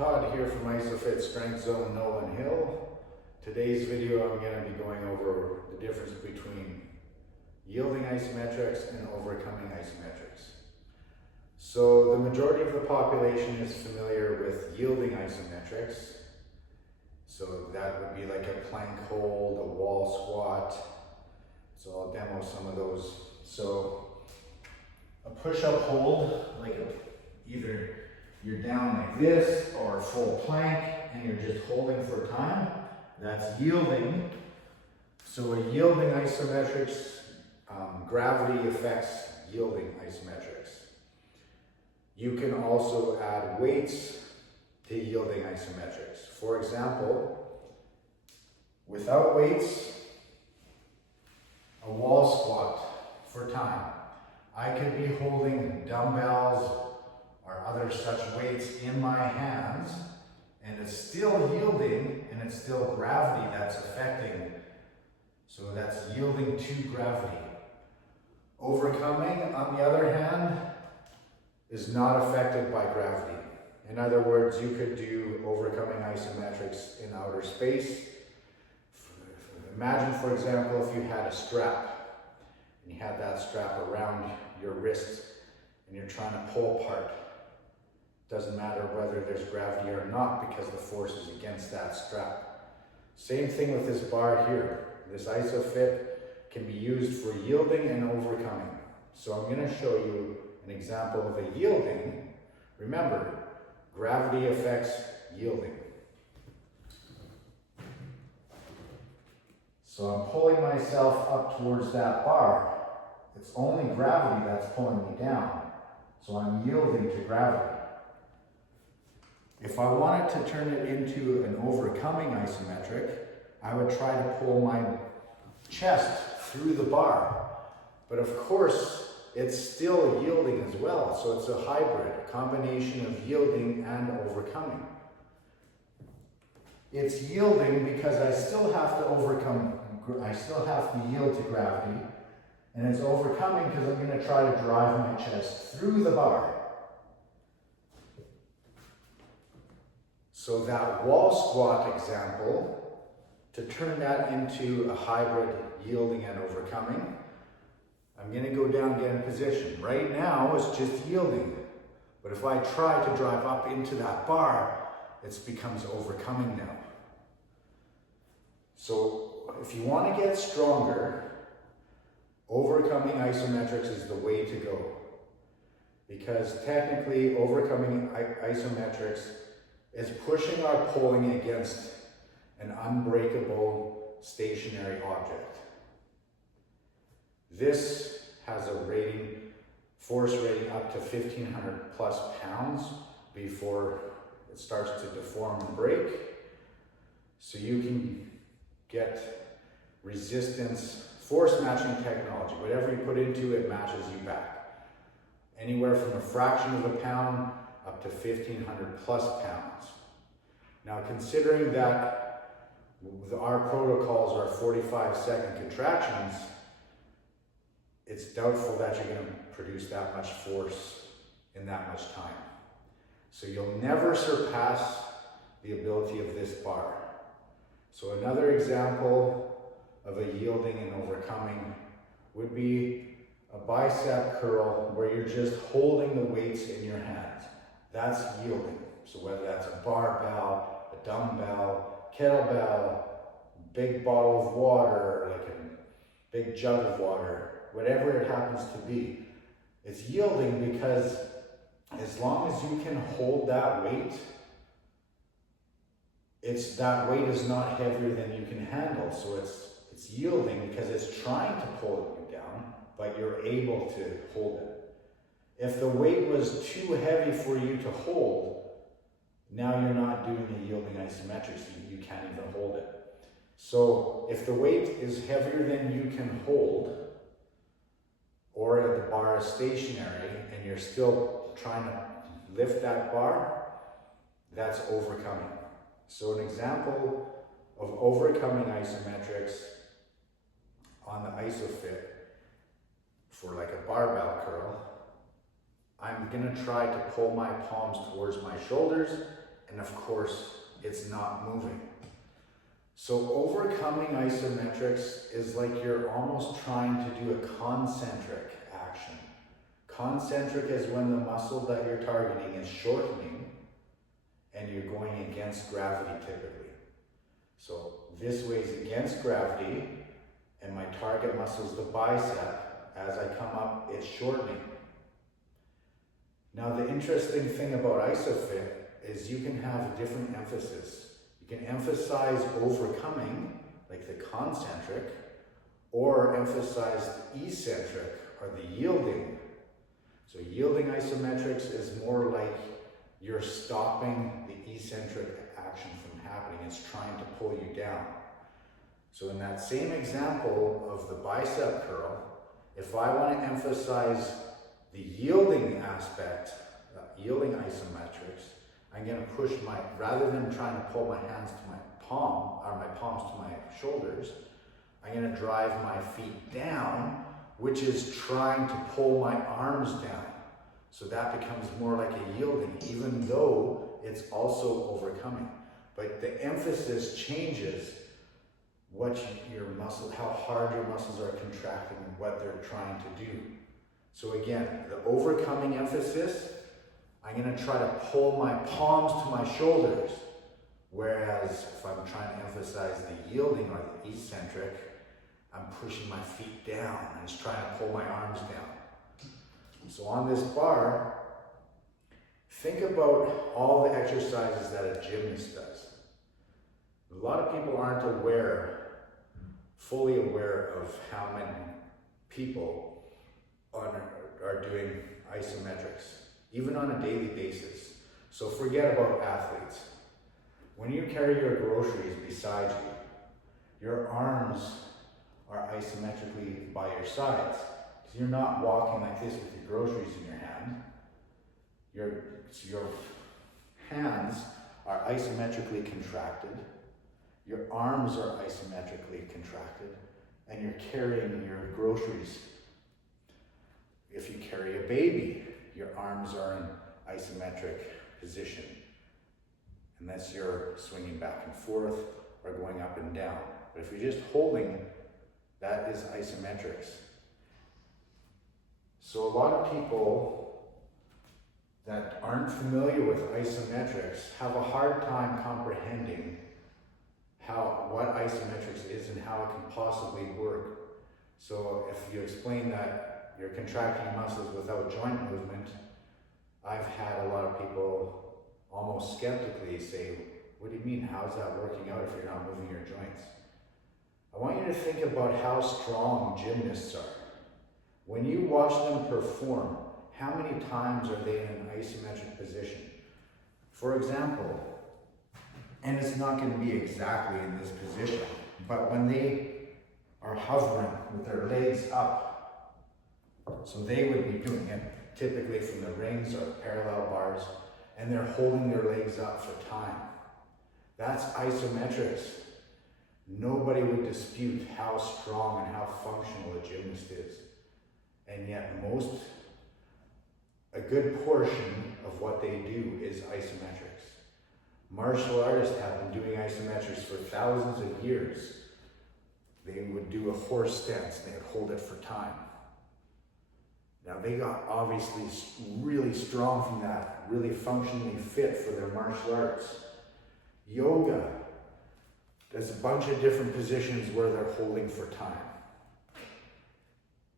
Todd here from Isofit Strength Zone Nolan Hill. Today's video I'm going to be going over the difference between yielding isometrics and overcoming isometrics. So the majority of the population is familiar with yielding isometrics. So that would be like a plank hold, a wall squat. So I'll demo some of those. So a push-up hold, like either you're down like this or a full plank and you're just holding for time, that's yielding. So a yielding isometrics, gravity affects yielding isometrics. You can also add weights to yielding isometrics. For example, without weights, a wall squat for time. I could be holding dumbbells or other such weights in my hands, and it's still yielding, and it's still gravity that's affecting. So that's yielding to gravity. Overcoming, on the other hand, is not affected by gravity. In other words, you could do overcoming isometrics in outer space. Imagine, for example, if you had a strap, and you had that strap around your wrist, and you're trying to pull apart. Doesn't matter whether there's gravity or not because the force is against that strap. Same thing with this bar here. This Isofit can be used for yielding and overcoming. So I'm going to show you an example of a yielding. Remember, gravity affects yielding. So I'm pulling myself up towards that bar. It's only gravity that's pulling me down. So I'm yielding to gravity. If I wanted to turn it into an overcoming isometric, I would try to pull my chest through the bar. But of course, it's still yielding as well. So it's a hybrid, a combination of yielding and overcoming. It's yielding because I still have to overcome, I still have to yield to gravity. And it's overcoming because I'm going to try to drive my chest through the bar. So that wall squat example, to turn that into a hybrid yielding and overcoming, I'm going to go down, get in position. Right now it's just yielding. But if I try to drive up into that bar, it becomes overcoming now. So if you want to get stronger, overcoming isometrics is the way to go. Because technically overcoming isometrics is pushing or pulling against an unbreakable stationary object. This has a rating, force rating up to 1,500 plus pounds before it starts to deform and break. So you can get resistance, force matching technology. Whatever you put into it matches you back. Anywhere from a fraction of a pound up to 1,500 plus pounds. Now, considering that our protocols are 45-second contractions, it's doubtful that you're going to produce that much force in that much time. So you'll never surpass the ability of this bar. So another example of a yielding and overcoming would be a bicep curl where you're just holding the weights in your hands. That's yielding. So whether that's a barbell, a dumbbell, kettlebell, big bottle of water, like a big jug of water, whatever it happens to be, it's yielding because as long as you can hold that weight, that weight is not heavier than you can handle. So it's yielding because it's trying to pull you down, but you're able to hold it. If the weight was too heavy for you to hold, now you're not doing a yielding isometrics. You can't even hold it. So if the weight is heavier than you can hold, or if the bar is stationary and you're still trying to lift that bar, that's overcoming. So an example of overcoming isometrics on the Isofit for like a barbell curl, I'm gonna try to pull my palms towards my shoulders and of course, it's not moving. So overcoming isometrics is like you're almost trying to do a concentric action. Concentric is when the muscle that you're targeting is shortening and you're going against gravity typically. So this way is against gravity, and my target muscle is the bicep. As I come up, it's shortening. Now the interesting thing about ISOFIT is you can have a different emphasis. You can emphasize overcoming, like the concentric, or emphasize the eccentric, or the yielding. So yielding isometrics is more like you're stopping the eccentric action from happening. It's trying to pull you down. So in that same example of the bicep curl, if I want to emphasize the yielding aspect, yielding isometrics, I'm going to push rather than trying to pull my hands to my palm, or my palms to my shoulders, I'm going to drive my feet down, which is trying to pull my arms down. So that becomes more like a yielding, even though it's also overcoming. But the emphasis changes what your muscle, how hard your muscles are contracting and what they're trying to do. So again, the overcoming emphasis, I'm going to try to pull my palms to my shoulders. Whereas if I'm trying to emphasize the yielding or the eccentric, I'm pushing my feet down and just trying to pull my arms down. So on this bar, think about all the exercises that a gymnast does. A lot of people aren't fully aware of how many people are doing isometrics, even on a daily basis. So forget about athletes. When you carry your groceries beside you, your arms are isometrically by your sides. So you're not walking like this with your groceries in your hand. Your hands are isometrically contracted. Your arms are isometrically contracted, and you're carrying your groceries. If you carry a baby, your arms are in isometric position, unless you're swinging back and forth or going up and down. But if you're just holding, that is isometrics. So a lot of people that aren't familiar with isometrics have a hard time comprehending what isometrics is and how it can possibly work. So if you explain that you're contracting muscles without joint movement, I've had a lot of people almost skeptically say, what do you mean, how's that working out if you're not moving your joints? I want you to think about how strong gymnasts are. When you watch them perform, how many times are they in an isometric position? For example, and it's not going to be exactly in this position, but when they are hovering with their legs up, so they would be doing it typically from the rings or parallel bars, and they're holding their legs up for time. That's isometrics. Nobody would dispute how strong and how functional a gymnast is. And yet a good portion of what they do is isometrics. Martial artists have been doing isometrics for thousands of years. They would do a horse stance and they would hold it for time. Now they got obviously really strong from that, really functionally fit for their martial arts. Yoga, there's a bunch of different positions where they're holding for time.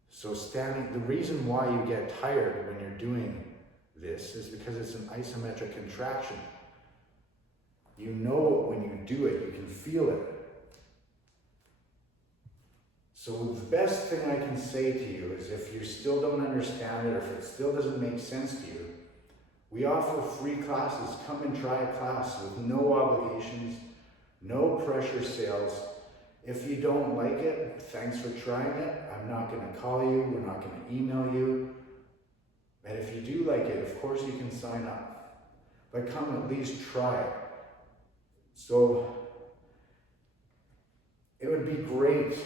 So the reason why you get tired when you're doing this is because it's an isometric contraction. You know when you do it, you can feel it. So the best thing I can say to you is if you still don't understand it or if it still doesn't make sense to you, we offer free classes. Come and try a class with no obligations, no pressure sales. If you don't like it, thanks for trying it. I'm not going to call you. We're not going to email you. And if you do like it, of course you can sign up. But come at least try it. So it would be great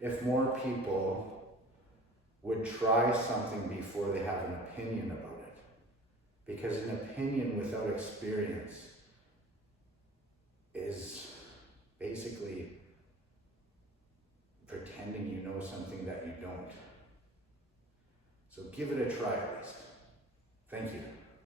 if more people would try something before they have an opinion about it. Because an opinion without experience is basically pretending you know something that you don't. So give it a try at least. Thank you.